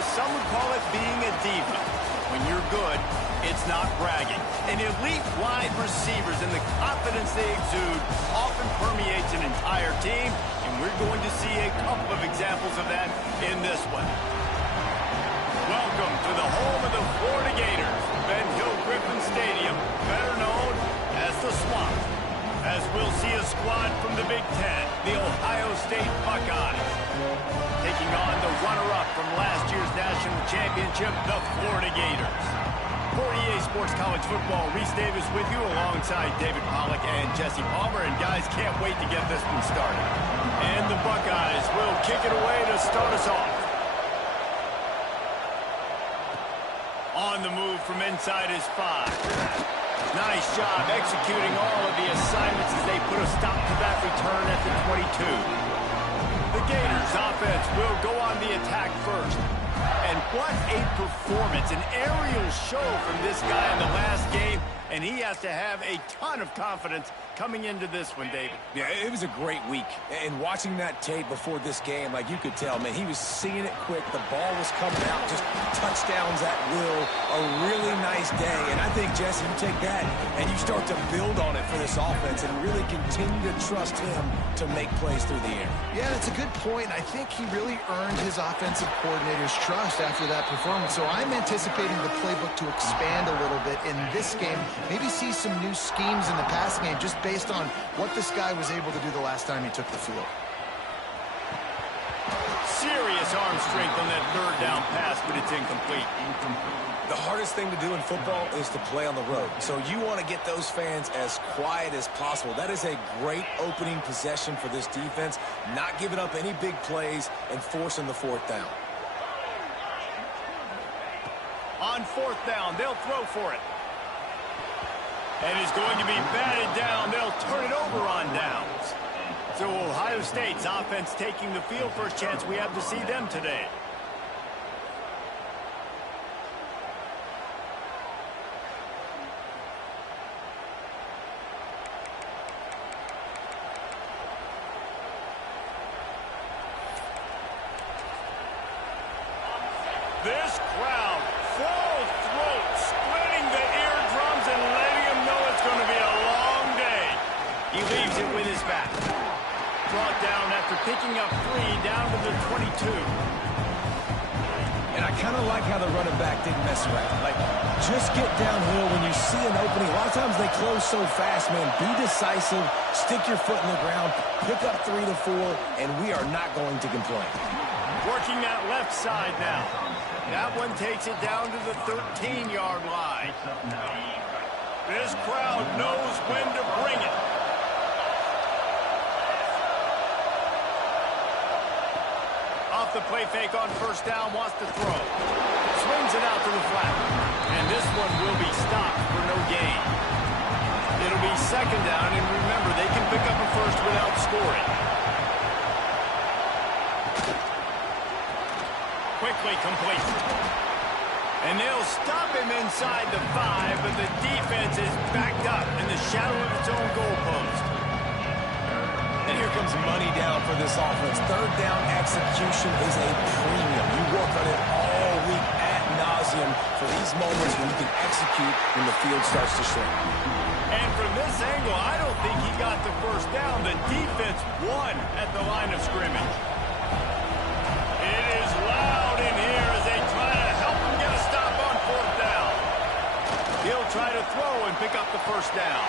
as some would call it, being a diva. When you're good, it's not bragging. And elite wide receivers and the confidence they exude often permeates an entire team, and we're going to see a couple of examples of that in this one. Welcome to the home of the Florida Gators, Ben Hill Griffin Stadium, better known as the Swamp, as we'll see a squad from the Big Ten, the Ohio State Buckeyes, taking on the runner-up from last year's national championship, the Florida Gators. For EA Sports College Football, Reese Davis with you alongside David Pollack and Jesse Palmer. And guys, can't wait to get this one started. And the Buckeyes will kick it away to start us off. On the move from inside his 5. Nice job executing all of the assignments as they put a stop to that return at the 22. The Gators offense will go on the attack first. And what a performance, an aerial show from this guy in the last game, and he has to have a ton of confidence coming into this one, David. Yeah, it was a great week. And watching that tape before this game, like you could tell, man, he was seeing it quick. The ball was coming out, just touchdowns at will. A really nice day. And I think, Jesse, you take that and you start to build on it for this offense and really continue to trust him to make plays through the air. Yeah, that's a good point. I think he really earned his offensive coordinator's trust after that performance. So I'm anticipating the playbook to expand a little bit in this game. Maybe see some new schemes in the passing game just based on what this guy was able to do the last time he took the field. Serious arm strength on that third down pass, but it's incomplete. The hardest thing to do in football is to play on the road. So you want to get those fans as quiet as possible. That is a great opening possession for this defense, not giving up any big plays and forcing the fourth down. On fourth down, they'll throw for it. And it's going to be batted down. They'll turn it over on downs. So Ohio State's offense taking the field. First chance we have to see them today. This crowd, full throat, splitting the eardrums and letting them know it's going to be a long day. He leaves it with his back. Brought down after picking up 3 down to the 22. And I kind of like how the running back didn't mess around. Like, just get downhill when you see an opening. A lot of times they close so fast, man. Be decisive, stick your foot in the ground, pick up 3 to 4, and we are not going to complain. Working that left side now. That one takes it down to the 13-yard line. This crowd knows when to bring it. Off the play fake on first down, wants to throw. Swings it out to the flat. And this one will be stopped for no gain. It'll be second down, and remember, they can pick up a first without scoring. Quickly complete. And they'll stop him inside the 5, but the defense is backed up in the shadow of its own goalpost. And here comes money down for this offense. Third down execution is a premium. You work on it all week ad nauseum for these moments when you can execute when the field starts to shrink. And from this angle, I don't think he got the first down. The defense won at the line of scrimmage. It is loud in here as they try to help him get a stop on fourth down. He'll try to throw and pick up the first down.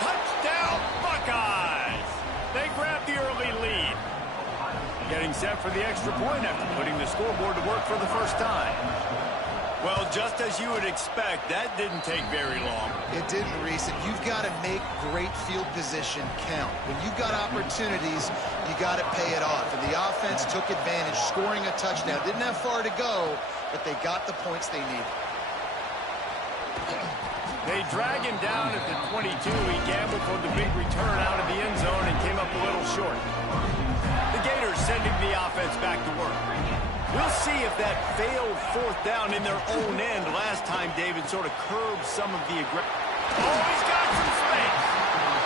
Touchdown, Buckeyes! They grab the early lead. Getting set for the extra point after putting the scoreboard to work for the first time. Well, just as you would expect, that didn't take very long. It didn't, Reese, and you've got to make great field position count. When you've got opportunities, you got to pay it off. And the offense took advantage, scoring a touchdown. Didn't have far to go, but they got the points they needed. They drag him down at the 22. He gambled for the big return out of the end zone and came up a little short. The Gators sending the offense back to work. We'll see if that failed fourth down in their own end last time David sort of curbed some of the aggression. Oh, he's got some space.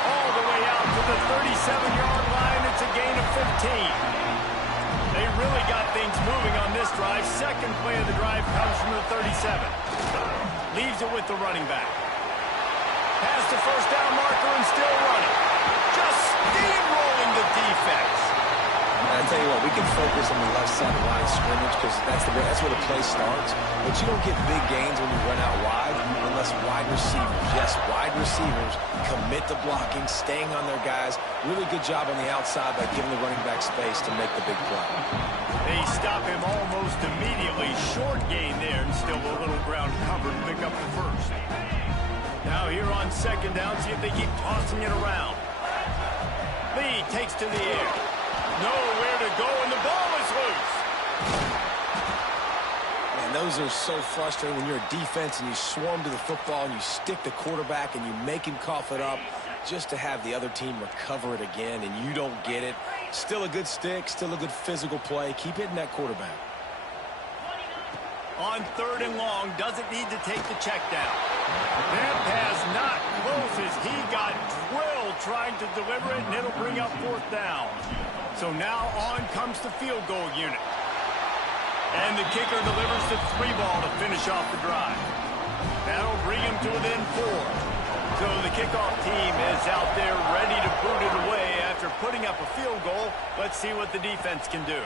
All the way out to the 37-yard line. It's a gain of 15. They really got things moving on this drive. second play of the drive comes from the 37. Leaves it with the running back. Past the first down marker and still running. Just steamrolling the defense. I tell you what, we can focus on the left side of the line of scrimmage because that's where the play starts. But you don't get big gains when you run out wide unless wide receivers, yes, wide receivers, commit to blocking, staying on their guys. Really good job on the outside by giving the running back space to make the big play. They stop him almost immediately. Short gain there and still a little ground covered to pick up the first. Now here on second down, see if they keep tossing it around. Lee takes to the air. Nowhere to go, and the ball is loose. Man, those are so frustrating when you're a defense and you swarm to the football and you stick the quarterback and you make him cough it up just to have the other team recover it again, and you don't get it. Still a good stick, still a good physical play. Keep hitting that quarterback. On third and long, doesn't need to take the check down. That pass not close as he got drilled trying to deliver it, and it'll bring up fourth down. So now on comes the field goal unit. And the kicker delivers the 3-ball to finish off the drive. That'll bring him to within 4. So the kickoff team is out there ready to boot it away after putting up a field goal. Let's see what the defense can do.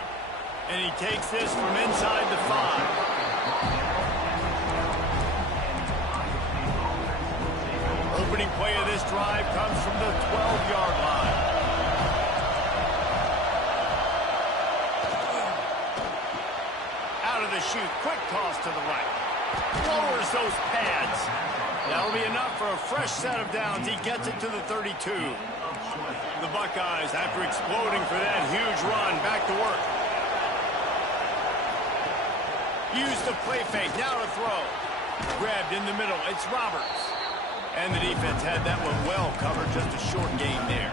And he takes this from inside the 5. Opening play of this drive comes from the 12-yard line. Out of the chute, quick toss to the right. Lowers those pads. That'll be enough for a fresh set of downs. He gets it to the 32. The Buckeyes, after exploding for that huge run, back to work. Use the play fake, now to throw. Grabbed in the middle, it's Roberts. And the defense had that one well covered, just a short gain there.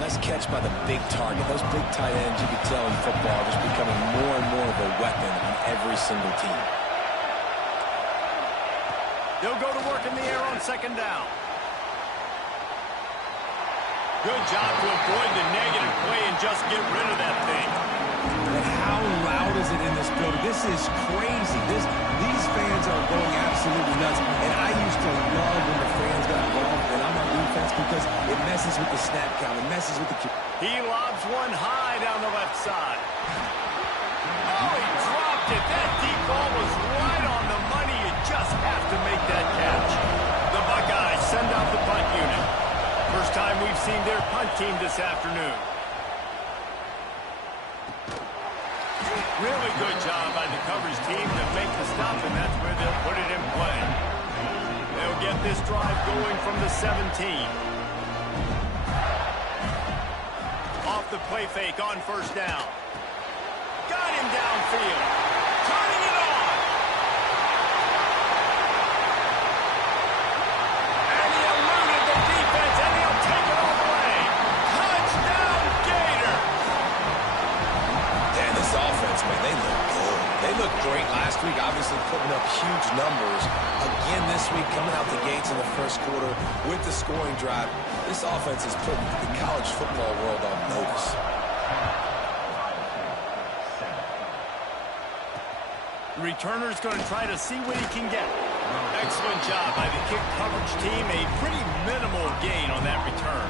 Nice catch by the big target. Those big tight ends, you can tell in football, are just becoming more and more of a weapon on every single team. They'll go to work in the air on second down. Good job to avoid the negative play and just get rid of that thing. And how loud is it in this building? This is crazy. These fans are going absolutely nuts. And I used to love when the fans got involved, and I'm on defense because it messes with the snap count. It messes with the... He lobs one high down the left side. Oh, he dropped it. That deep ball was right on the money. You just have to make that catch. The Buckeyes send out the punt unit. First time we've seen their punt team this afternoon. Really good job by the coverage team to make the stop, and that's where they'll put it in play. They'll get this drive going from the 17. Off the play fake on first down. Got him downfield. Turning it on. And he eluded the defense, and he'll take it all the way. Touchdown, Gator. Damn, this offense, man, they look good. They looked great last week, obviously putting up huge numbers. Again this week, coming out the gates in the first quarter with the scoring drive. This offense is putting the college football world on notice. The returner's going to try to see what he can get. Excellent job by the kick coverage team. A pretty minimal gain on that return.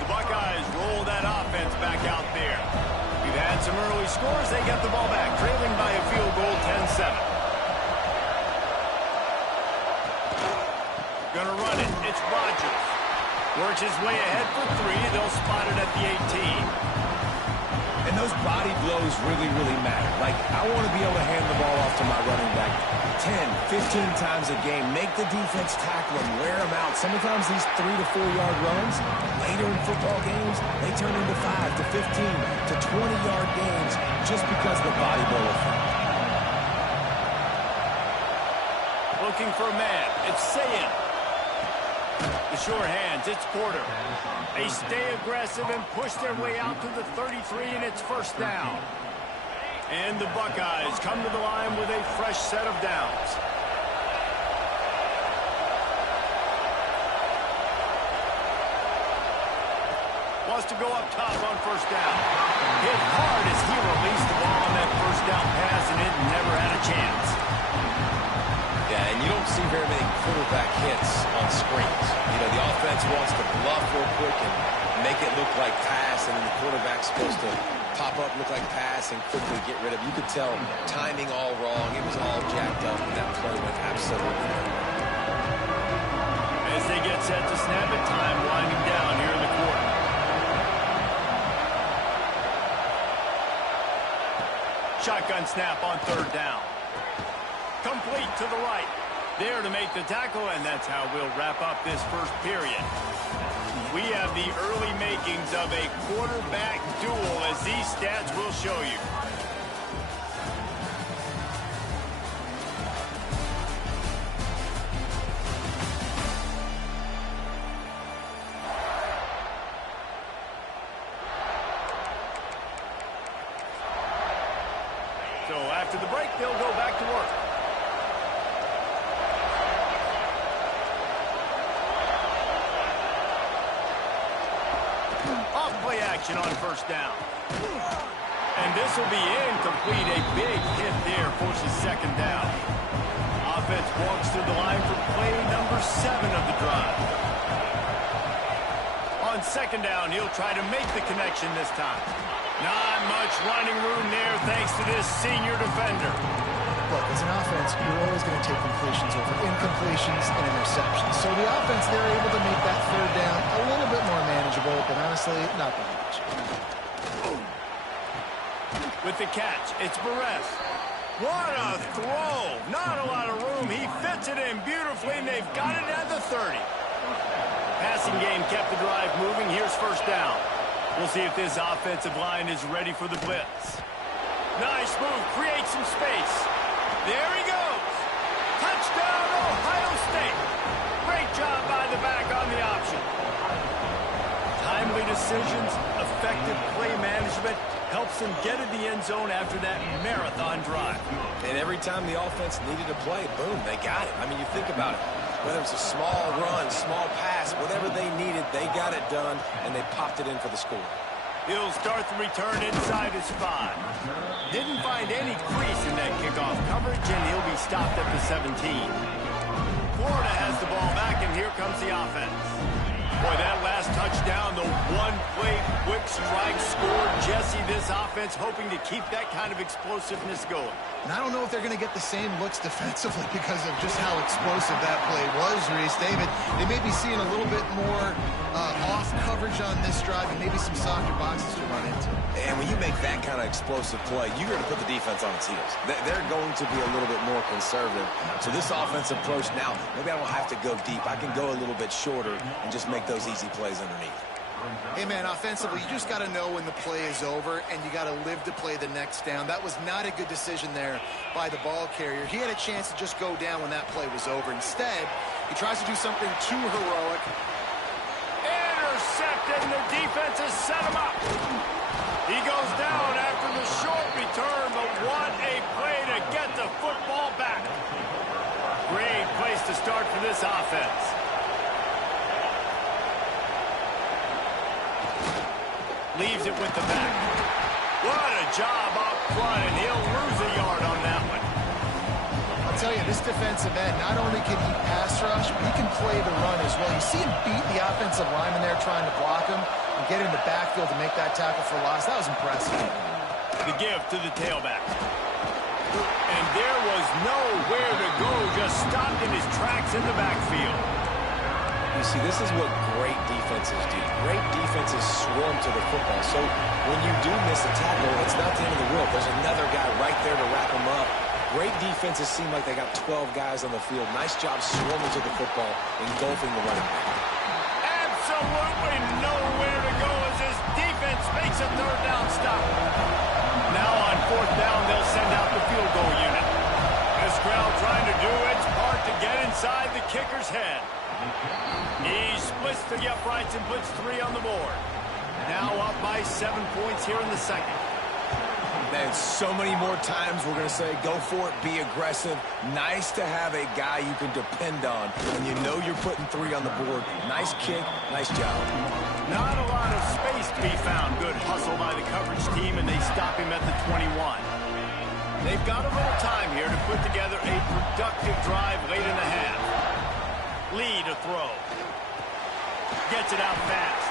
The Buckeyes roll that offense back out there. We've had some early scores. They get the ball back, trailing by a field goal, 10-7. Gonna run it. It's Rodgers. Works his way ahead for 3. They'll spot it at the 18. And those body blows really, really matter. Like, I want to be able to hand the ball off to my running back 10, 15 times a game. Make the defense tackle him, wear him out. Sometimes these 3 to 4 yard runs, later in football games, they turn into 5 to 15 to 20-yard gains just because of the body blow effect. Looking for a man. It's Sayin. The sure hands, it's Porter. They stay aggressive and push their way out to the 33, and it's first down. And the Buckeyes come to the line with a fresh set of downs. Wants to go up top on first down. Hit hard as he released the ball on that first pass, and then the quarterback's supposed to pop up, look like pass, and quickly get rid of. You could tell timing all wrong. It was all jacked up, and that play went absolutely nowhere. As they get set to snap it, time winding down here in the quarter. Shotgun snap on third down. Complete to the right. There to make the tackle, and that's how we'll wrap up this first period. We have the early makings of a quarterback duel, as these stats will show you. So after the break, they'll go back to work. Off-play action on first down. And this will be incomplete. A big hit there forces second down. Offense walks through the line for play number 7 of the drive. On second down, he'll try to make the connection this time. Not much running room there thanks to this senior defender. Look, as an offense, you're always going to take completions over incompletions and interceptions. So the offense, they're able to make that third down a little bit more manageable, but honestly, not that much. With the catch, it's Barres. What a throw! Not a lot of room. He fits it in beautifully, and they've got it at the 30. Passing game kept the drive moving. Here's first down. We'll see if this offensive line is ready for the blitz. Nice move. Create some space. There he goes. Touchdown, Ohio State. Great job by the back on the option. Timely decisions, effective play management helps them get in the end zone after that marathon drive. And every time the offense needed a play, boom, they got it. I mean, you think about it. Whether it's a small run, small pass, whatever they needed, they got it done, and they popped it in for the score. He'll start the return inside his 5. Didn't find any crease in that kickoff coverage, and he'll be stopped at the 17. Florida has the ball back, and here comes the offense. Boy, that last touchdown, the one-play quick strike score. Jesse, this offense hoping to keep that kind of explosiveness going. And I don't know if they're going to get the same looks defensively because of just how explosive that play was, Reese. David, they may be seeing a little bit more off coverage on this drive and maybe some softer boxes to run into. And when you make that kind of explosive play, you're going to put the defense on its heels. They're going to be a little bit more conservative. So this offensive approach now, maybe I don't have to go deep. I can go a little bit shorter and just make those easy plays underneath. Hey, man, offensively, you just got to know when the play is over, and you got to live to play the next down. That was not a good decision there by the ball carrier. He had a chance to just go down when that play was over. Instead, he tries to do something too heroic. Intercepted, and the defense has set him up. He goes down after the short return, but what a play to get the football back. Great place to start for this offense. Leaves it with the back. What a job up front, and he'll lose a yard on that one. I'll tell you, this defensive end, not only can he pass rush, but he can play the run as well. You see him beat the offensive lineman there trying to block him and get in the backfield to make that tackle for loss. That was impressive. The give to the tailback. And there was nowhere to go, just stopped in his tracks in the backfield. You see, this is what great defenses do. Great defenses swarm to the football. So when you do miss a tackle, it's not the end of the world. There's another guy right there to wrap him up. Great defenses seem like they got 12 guys on the field. Nice job swarming to the football, engulfing the running back. Absolutely nowhere to go as his defense makes a third down stop. Now on fourth down, they'll send out the field goal unit. This crowd trying to do its part to get inside the kicker's head. He splits the uprights and puts 3 on the board. Now up by 7 points here in the second. And so many more times we're going to say, go for it, be aggressive. Nice to have a guy you can depend on when you know you're putting 3 on the board. Nice kick, nice job. Not a lot of space to be found. Good hustle by the coverage team, and they stop him at the 21. They've got a little time here to put together a productive drive late in the half. Lee to throw. Gets it out fast.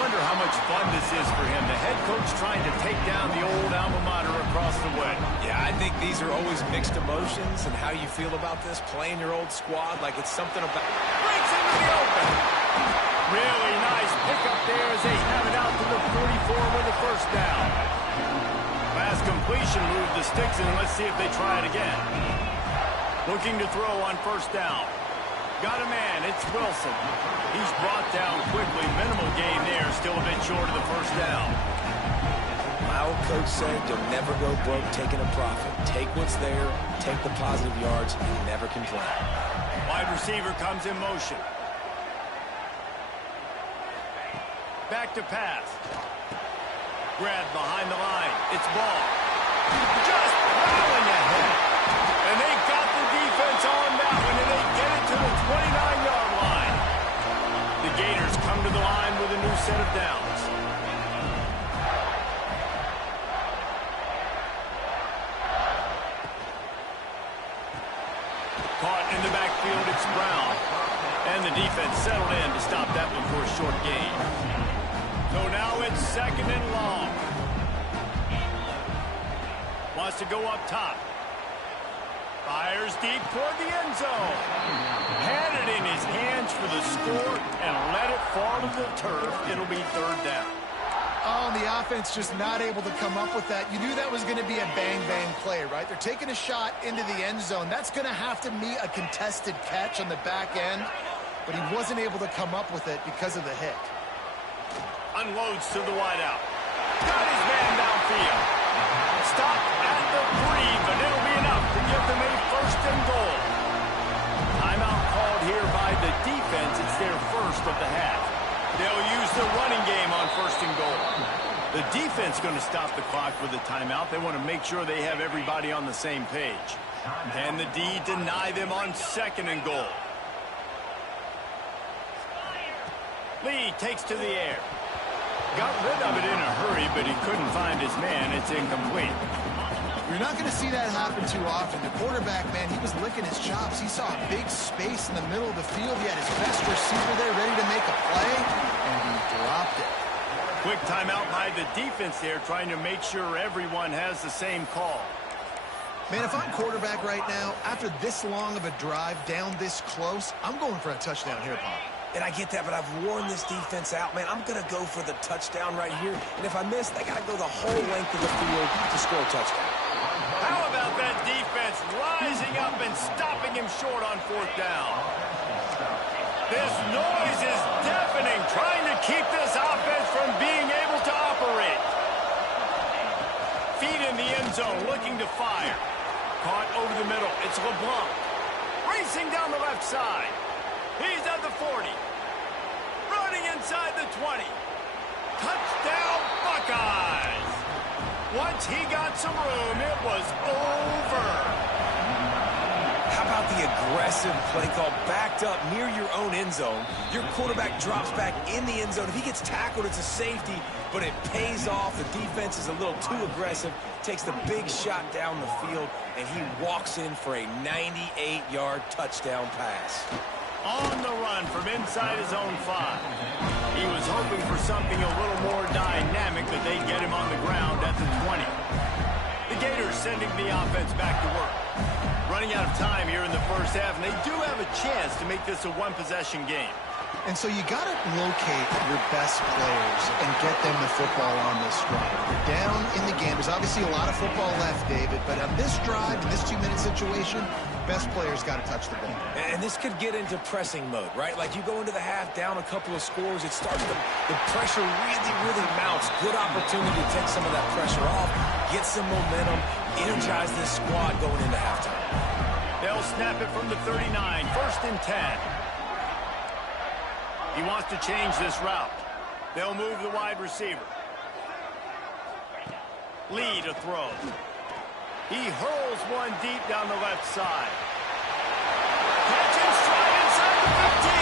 wonder how much fun this is for him. The head coach trying to take down the old alma mater across the way. Yeah, I think these are always mixed emotions, and how you feel about this, playing your old squad like it's something about... Breaks into the open. Really nice pickup there as they have it out to the 44 with a first down. Pass completion, move the sticks, and let's see if they try it again. Looking to throw on first down. Got a man, it's Wilson. He's brought down quickly. Minimal gain there, still a bit short of the first down. My old coach said you'll never go broke taking a profit. Take what's there, take the positive yards, and never complain. Wide receiver comes in motion. Back to pass. Grab behind the line. It's ball. Just plowing ahead. And they got the defense on that one, and they get it to the 29-yard line. The Gators come to the line with a new set of downs. Caught in the backfield, it's Brown. And the defense settled in to stop that one for a short gain. So now it's second and long. Wants to go up top. Fires deep toward the end zone. Had it in his hands for the score and let it fall to the turf. It'll be third down. Oh, and the offense just not able to come up with that. You knew that was going to be a bang-bang play, right? They're taking a shot into the end zone. That's going to have to meet a contested catch on the back end, but he wasn't able to come up with it because of the hit. Unloads to the wideout. Got his man downfield. Stopped at the 3, but it'll be enough to give them a first and goal. Timeout called here by the defense. It's their first of the half. They'll use the running game on first and goal. The defense going to stop the clock with the timeout. They want to make sure they have everybody on the same page. Can the D deny them on second and goal? Lee takes to the air. Got rid of it in a hurry, but he couldn't find his man. It's incomplete. You're not going to see that happen too often. The quarterback, man, he was licking his chops. He saw a big space in the middle of the field. He had his best receiver there ready to make a play, and he dropped it. Quick timeout by the defense there, trying to make sure everyone has the same call. Man, if I'm quarterback right now, after this long of a drive down this close, I'm going for a touchdown here, Pop. And I get that, but I've worn this defense out, man. I'm going to go for the touchdown right here. And if I miss, they got to go the whole length of the field to score a touchdown. How about that defense rising up and stopping him short on fourth down? This noise is deafening, trying to keep this offense from being able to operate. Feet in the end zone, looking to fire. Caught over the middle. It's LeBlanc. Racing down the left side. He's at the 40. Running inside the 20. Touchdown, Buckeyes. Once he got some room, it was over. How about the aggressive play call backed up near your own end zone? Your quarterback drops back in the end zone. If he gets tackled, it's a safety, but it pays off. The defense is a little too aggressive, takes the big shot down the field, and he walks in for a 98-yard touchdown pass. On the run from inside his own 5. He was hoping for something a little more dynamic, but they get him on the ground at the 20. The Gators sending the offense back to work. Running out of time here in the first half, and they do have a chance to make this a one-possession game. And so you got to locate your best players and get them the football on this drive. You're down in the game. There's obviously a lot of football left, David, but on this drive, in this 2-minute situation, best players got to touch the ball. And this could get into pressing mode, right? Like you go into the half down a couple of scores, it starts the pressure really mounts. Good opportunity to take some of that pressure off, get some momentum, energize this squad going into halftime. They'll snap it from the 39, first and 10. He wants to change this route. They'll move the wide receiver. Lee to throw. He hurls one deep down the left side. Catch and stride inside the 15.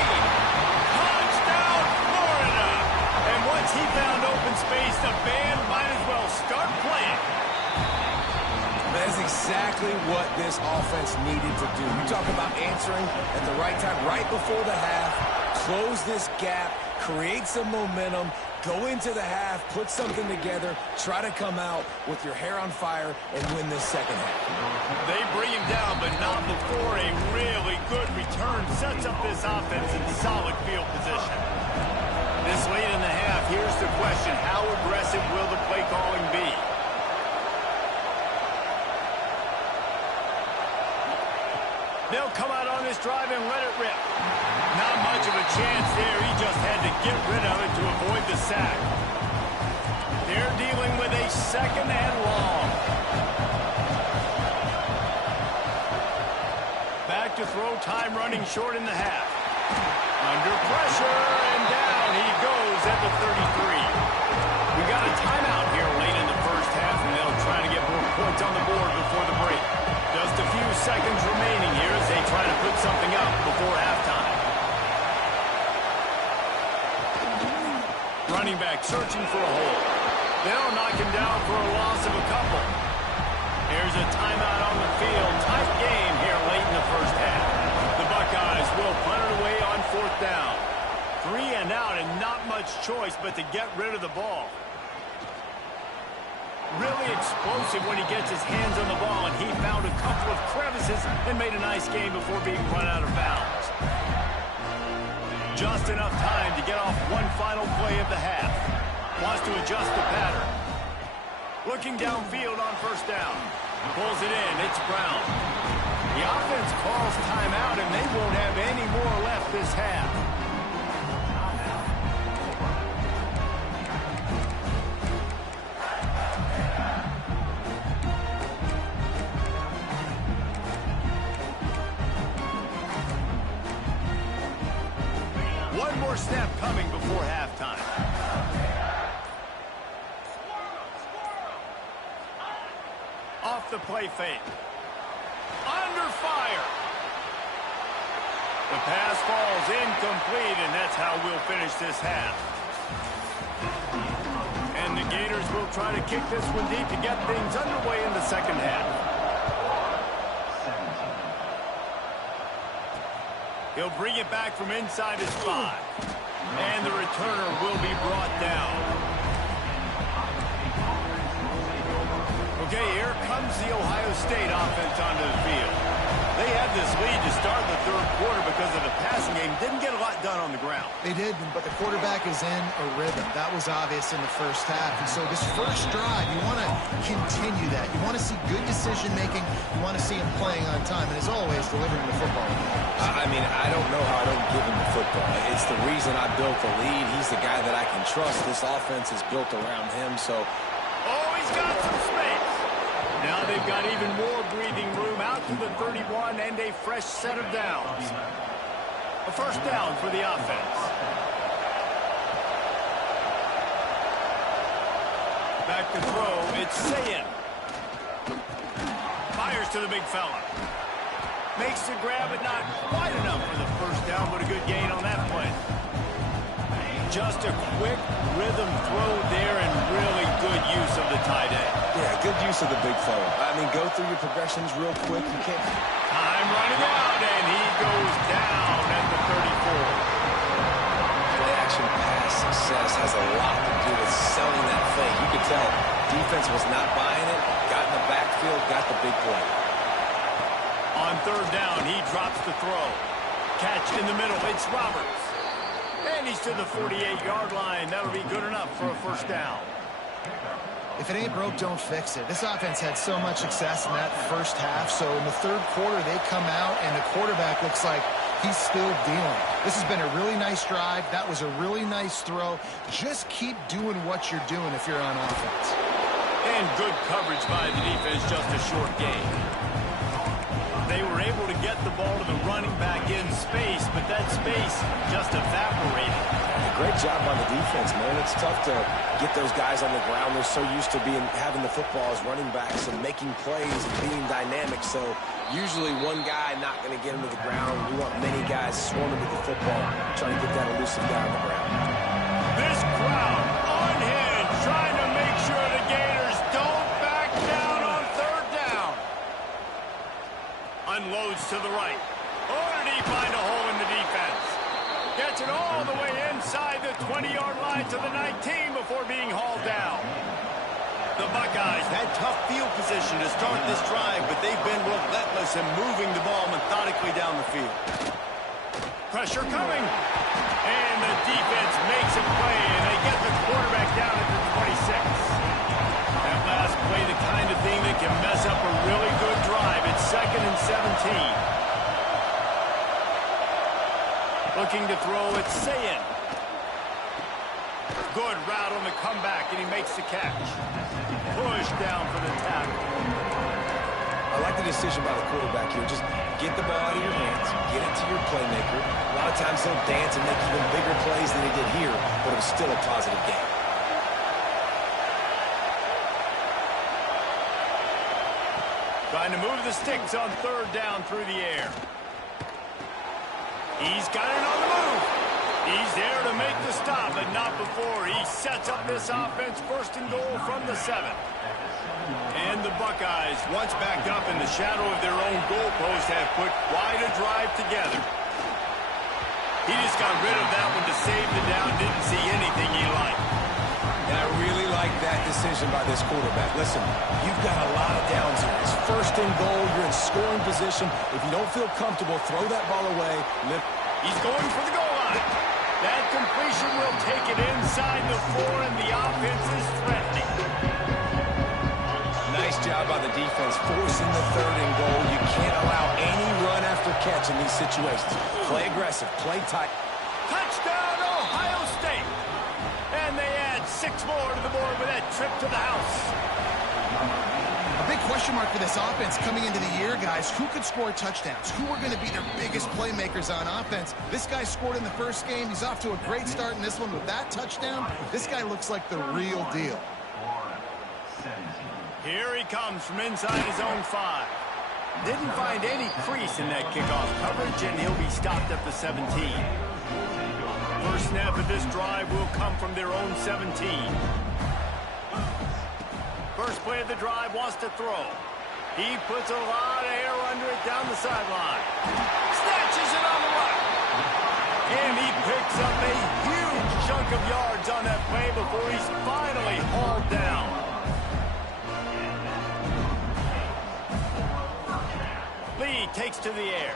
Touchdown, Florida. And once he found open space, the band might as well start playing. That's exactly what this offense needed to do. You talk about answering at the right time, right before the half, close this gap, create some momentum, Go into the half, put something together, try to come out with your hair on fire and win this second half. They bring him down, but not before a really good return sets up this offense in solid field position. This late in the half, here's the question: how aggressive will the play calling be? They'll come out on this drive and let it rip. Not much of a chance there. He just had to get rid of it to avoid the sack. They're dealing with a second and long. Back to throw, time running short in the half. Under pressure, and down he goes at the 33. We got a timeout here late in the first half, and they'll try to get more points on the board before the break. Just a few seconds remaining here as they try to put something up before halftime. Running back searching for a hole. They'll knock him down for a loss of a couple. Here's a timeout on the field. Tight game here late in the first half. The Buckeyes will punt it away on fourth down. 3 and out, and not much choice but to get rid of the ball. Really explosive when he gets his hands on the ball, and he found a couple of crevices and made a nice game before being run out of bounds. Just enough time to get off one final play of the half. Wants to adjust the pattern. Looking downfield on first down. Pulls it in. It's Brown. The offense calls timeout, and they won't have any more left this half. One more snap coming before halftime. Off the play fake. Under fire. The pass falls incomplete, and that's how we'll finish this half. And the Gators will try to kick this one deep to get things underway in the second half. He'll bring it back from inside his 5. And the returner will be brought down. Okay, here comes the Ohio State offense onto the field. They had this lead to start the third quarter because of the passing game. Didn't get a lot done on the ground. They did, but the quarterback is in a rhythm. That was obvious in the first half. And so this first drive, you want to continue that. You want to see good decision-making. You want to see him playing on time. And as always, delivering the football. I mean, I don't know how I don't give him the football. It's the reason I built the lead. He's the guy that I can trust. This offense is built around him, so... Oh, he's got some space. Now they've got even more breathing room out to the 31 and a fresh set of downs. A first down for the offense. Back to throw, it's Sayin. Fires to the big fella. Makes the grab, but not quite enough for the first down, but a good gain on that play. Just a quick rhythm throw there and really good use of the tight end. Yeah, good use of the big fella. I mean, go through your progressions real quick. You can't... Time running out, and he goes down at the 34. Play-action pass success has a lot to do with selling that fake. You could tell defense was not buying it, got in the backfield, got the big play. On third down, he drops the throw. Catch in the middle, it's Roberts. And he's to the 48-yard line. That'll be good enough for a first down. If it ain't broke, don't fix it. This offense had so much success in that first half, so in the third quarter, they come out, and the quarterback looks like he's still dealing. This has been a really nice drive. That was a really nice throw. Just keep doing what you're doing if you're on offense. And good coverage by the defense, just a short gain. They were able to get the ball to the running back in space, but that space just evaporated. Great job on the defense, man. It's tough to get those guys on the ground. They're so used to having the football as running backs and making plays and being dynamic. So usually one guy not going to get him to the ground. You want many guys swarming to the football, trying to get that elusive guy on the ground. This crowd unhinged, trying to make sure the Gators don't back down on third down. Unloads to the right. Or did he find a hole in the defense? Gets it all the way inside the 20-yard line to the 19 before being hauled down. The Buckeyes had tough field position to start this drive, but they've been relentless in moving the ball methodically down the field. Pressure coming. And the defense makes a play, and they get the quarterback down at the 26. That last play, the kind of thing that can mess up a really good drive. It's 2nd and 17. Looking to throw, it's Sayin. Good route on the comeback, and he makes the catch. Push down for the tackle. I like the decision by the quarterback here. Just get the ball out of your hands, get it to your playmaker. A lot of times he'll dance and make even bigger plays than he did here, but it was still a positive game. Trying to move the sticks on 3rd down through the air. He's got it on the move. He's there to make the stop, but not before. He sets up this offense 1st and goal from the 7. And the Buckeyes, once backed up in the shadow of their own goalpost, have put quite a drive together. He just got rid of that one to save the down. Didn't see anything he liked. And I really like that decision by this quarterback. Listen, you've got a lot of downs here. It's 1st and goal. You're in scoring position. If you don't feel comfortable, throw that ball away. He's going for the goal line. That completion will take it inside the 4, and the offense is threatening. Nice job by the defense forcing the 3rd and goal. You can't allow any run after catch in these situations. Play aggressive, play tight. Touchdown, Ohio State. And they add 6 more to the board with that trip to the house. A big question mark for this offense coming into the year, guys. Who could score touchdowns? Who are going to be their biggest playmakers on offense? This guy scored in the 1st game. He's off to a great start in this one with that touchdown. This guy looks like the real deal. Here he comes from inside his own 5. Didn't find any crease in that kickoff coverage, and he'll be stopped at the 17. First snap of this drive will come from their own 17. First play of the drive, wants to throw. He puts a lot of air under it down the sideline. Snatches it on the right. And he picks up a huge chunk of yards on that play before he's finally hauled down. Lee takes to the air.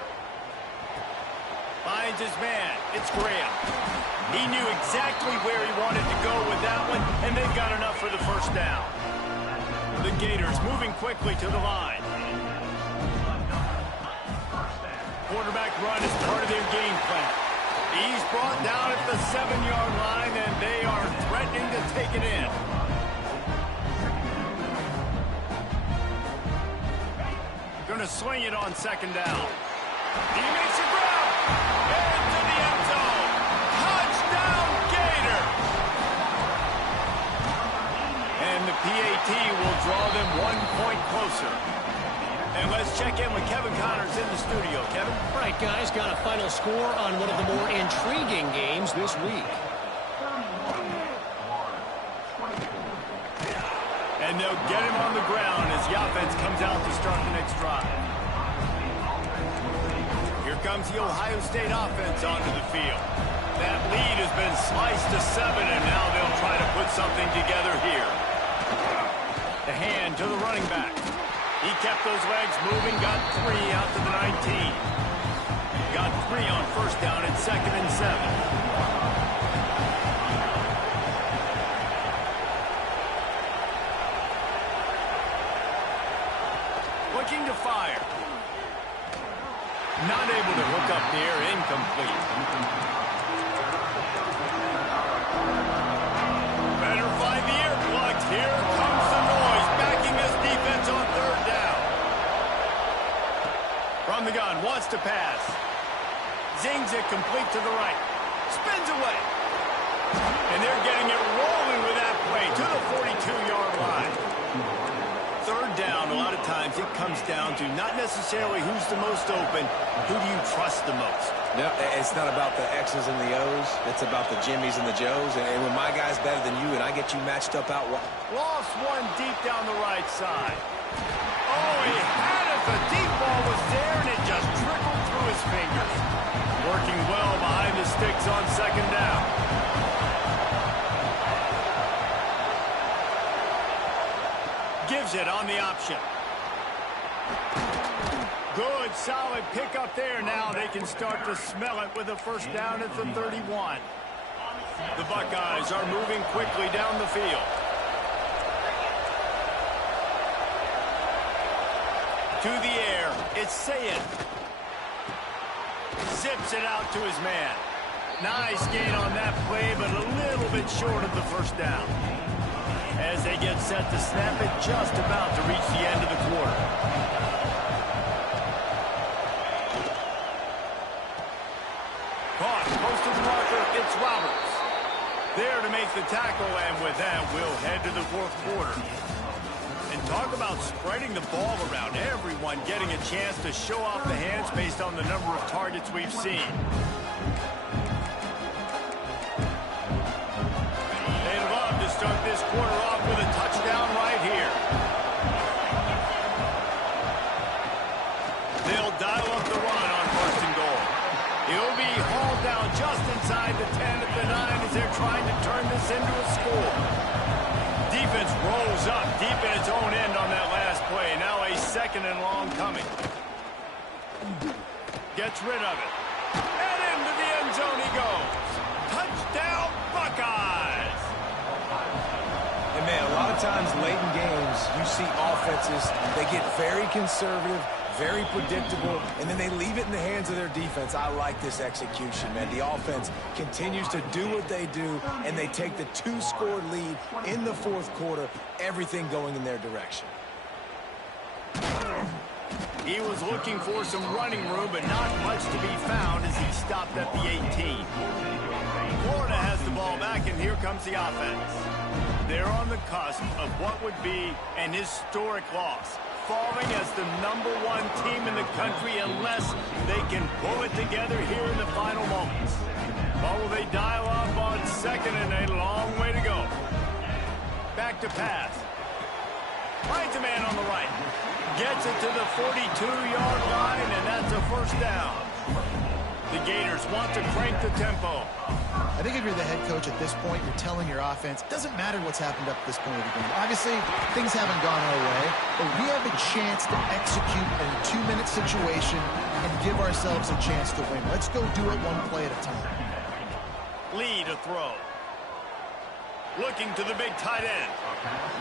Finds his man. It's Graham. He knew exactly where he wanted to go with that one, and they've got enough for the 1st down. The Gators moving quickly to the line. Quarterback run is part of their game plan. He's brought down at the 7-yard line, and they are threatening to take it in. Going to swing it on 2nd down. He makes a grab. Into the end zone. Touchdown, Gator. And the PAT will draw them 1 point closer. And let's check in with Kevin Connors in the studio. Kevin? All right, guys, got a final score on one of the more intriguing games this week. And they'll get him on the ground as the offense comes out to start the next drive. Here comes the Ohio State offense onto the field. That lead has been sliced to 7, and now they'll try to put something together here. The hand to the running back. He kept those legs moving, got 3 out to the 19. Got 3 on 1st down at 2nd and 7. Looking to fire. Not able to hook up there, incomplete. Better find the air plugs. Here comes the noise, backing this defense on 3rd down. From the gun, wants to pass. Zings it complete to the right. Spins away. And they're getting it rolling with that play to the 42-yard line. 3rd down, a lot of times it comes down to not necessarily who's the most open, who do you trust the most? No, it's not about the X's and the O's. It's about the Jimmies and the Joes. And when my guy's better than you and I get you matched up out wide. Lost one deep down the right side. Oh, he had it. The deep ball was there, and it just trickled through his fingers. Working well behind the sticks on second down. Gives it on the option. Good, solid pickup there. Now they can start to smell it with a first down at the 31. The Buckeyes are moving quickly down the field. To the air, it's Sayed. Zips it out to his man. Nice gain on that play, but a little bit short of the first down. As they get set to snap it, just about to reach the end of the quarter. Caught, close to the marker, it's Roberts. There to make the tackle, and with that, we'll head to the fourth quarter. And talk about spreading the ball around. Everyone getting a chance to show off the hands based on the number of targets we've seen. They'd love to start this quarter off with a touchdown right here. They'll dial up the run on first and goal. He'll be hauled down just inside the 10 at the 9 as they're trying to turn this into a score. Defense rolls up deep in its own end on that last play. Now a second and long coming. Gets rid of it. And into the end zone he goes. Touchdown, Buckeyes! And man, a lot of times late in games, you see offenses, they get very conservative, very predictable, and then they leave it in the hands of their defense. I like this execution, man. The offense continues to do what they do, and they take the 2-score lead in the fourth quarter, everything going in their direction. He was looking for some running room, but not much to be found as he stopped at the 18. Florida has the ball back, and here comes the offense. They're on the cusp of what would be an historic loss, falling as the #1 team in the country unless they can pull it together here in the final moments. Or will they dial up on second and a long way to go? Back to pass. Finds a man on the right. Gets it to the 42-yard line, and that's a first down. The Gators want to crank the tempo. I think if you're the head coach at this point, you're telling your offense, it doesn't matter what's happened up to this point of the game. Obviously, things haven't gone our way, but we have a chance to execute in a 2-minute situation and give ourselves a chance to win. Let's go do it one play at a time. Lead a throw. Looking to the big tight end.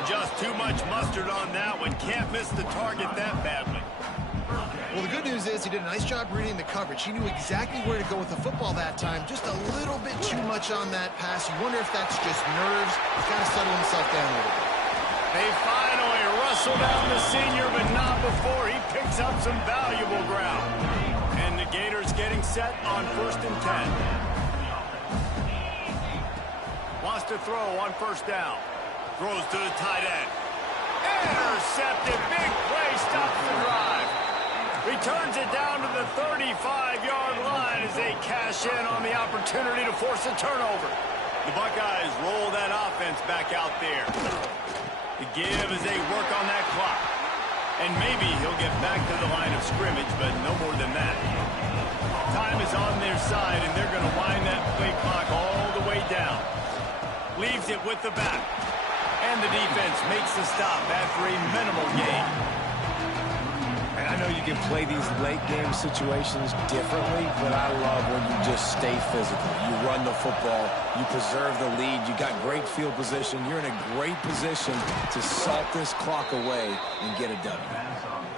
Just too much mustard on that one. Can't miss the target that badly. Well, the good news is he did a nice job reading the coverage. He knew exactly where to go with the football that time. Just a little bit too much on that pass. You wonder if that's just nerves. He's got to settle himself down a little bit. They finally wrestle down the senior, but not before he picks up some valuable ground. And the Gators getting set on 1st and 10. Wants to throw on first down. Throws to the tight end. Intercepted. Big play. Stops the drive. Returns it down to the 35-yard line as they cash in on the opportunity to force a turnover. The Buckeyes roll that offense back out there. The give as they work on that clock. And maybe he'll get back to the line of scrimmage, but no more than that. Time is on their side, and they're going to wind that play clock all the way down. Leaves it with the back. And the defense makes the stop after a minimal gain. And I know you can play these late game situations differently, but I love when you just stay physical. You run the football, you preserve the lead, you got great field position, you're in a great position to salt this clock away and get a W.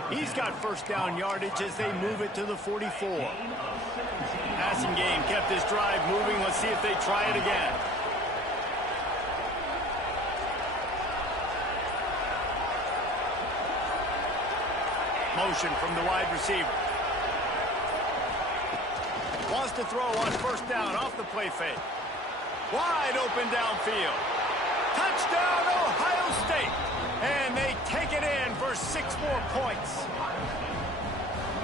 He's got first down yardage as they move it to the 44. Passing game kept this drive moving. Let's see if they try it again. Motion from the wide receiver. Wants to throw on first down off the play fake. Wide open downfield. Touchdown, Ohio State. And they take it in for 6 more points.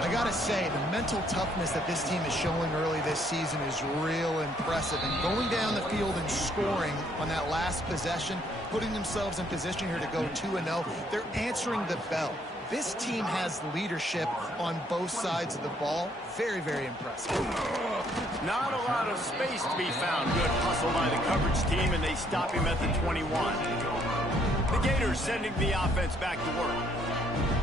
I got to say, the mental toughness that this team is showing early this season is real impressive. And going down the field and scoring on that last possession, putting themselves in position here to go 2-0, they're answering the bell. This team has leadership on both sides of the ball. Very, very impressive. Not a lot of space to be found. Good hustle by the coverage team, and they stop him at the 21. The Gators sending the offense back to work.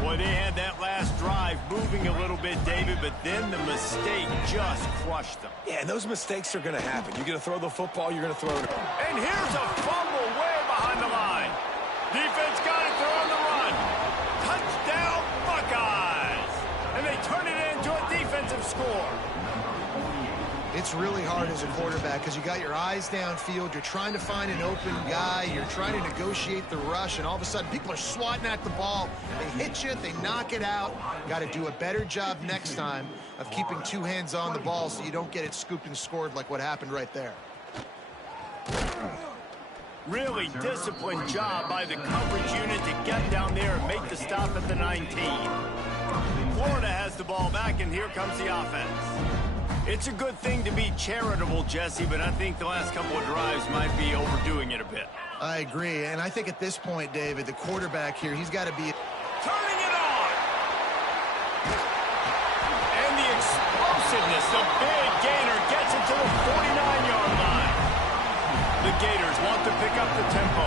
Boy, they had that last drive moving a little bit, David, but then the mistake just crushed them. Yeah, and those mistakes are going to happen. You're going to throw the football, you're going to throw it. And here's a fumble way behind the line. Defense got it, they're on the run. Touchdown, Buckeyes! And they turn it into a defensive score. It's really hard as a quarterback because you got your eyes downfield. You're trying to find an open guy. You're trying to negotiate the rush, and all of a sudden people are swatting at the ball. They hit you. They knock it out. Got to do a better job next time of keeping two hands on the ball so you don't get it scooped and scored like what happened right there. Really disciplined job by the coverage unit to get down there and make the stop at the 19. Florida has the ball back, and here comes the offense. It's a good thing to be charitable, Jesse, but I think the last couple of drives might be overdoing it a bit. I agree, and I think at this point, David, the quarterback here, he's got to be... Turning it on! And the explosiveness, the big gainer gets it to the 49-yard line. The Gators want to pick up the tempo.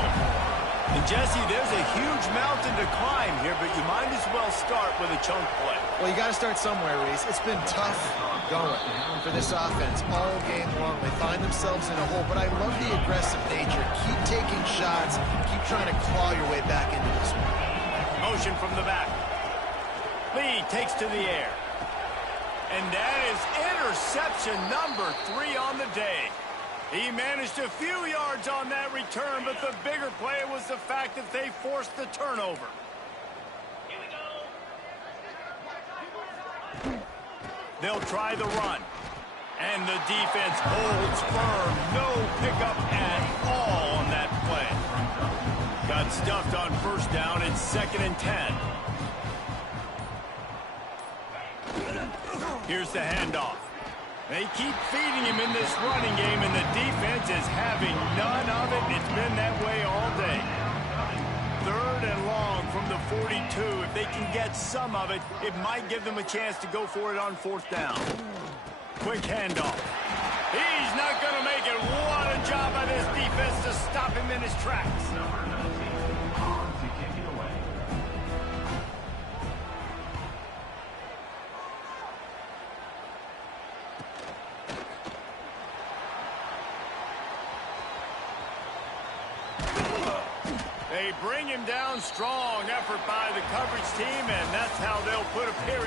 And, Jesse, there's a huge mountain to climb here, but you might as well start with a chunk play. Well, you got to start somewhere, Reese. It's been tough going for this offense all game long. They find themselves in a hole, but I love the aggressive nature. Keep taking shots. Keep trying to claw your way back into this one. Motion from the back. Lee takes to the air. And that is interception number 3 on the day. He managed a few yards on that return, but the bigger play was the fact that they forced the turnover. They'll try the run. And the defense holds firm. No pickup at all on that play. Got stuffed on first down. It's 2nd and 10. Here's the handoff. They keep feeding him in this running game, and the defense is having none of it. It's been that way all day. 3rd and long from the 42. If they can get some of it, it might give them a chance to go for it on 4th down. Quick handoff. He's not going to make it. What a job by this defense to stop him in his tracks. They bring him down. Strong effort by the coverage team, and that's how they'll put a period.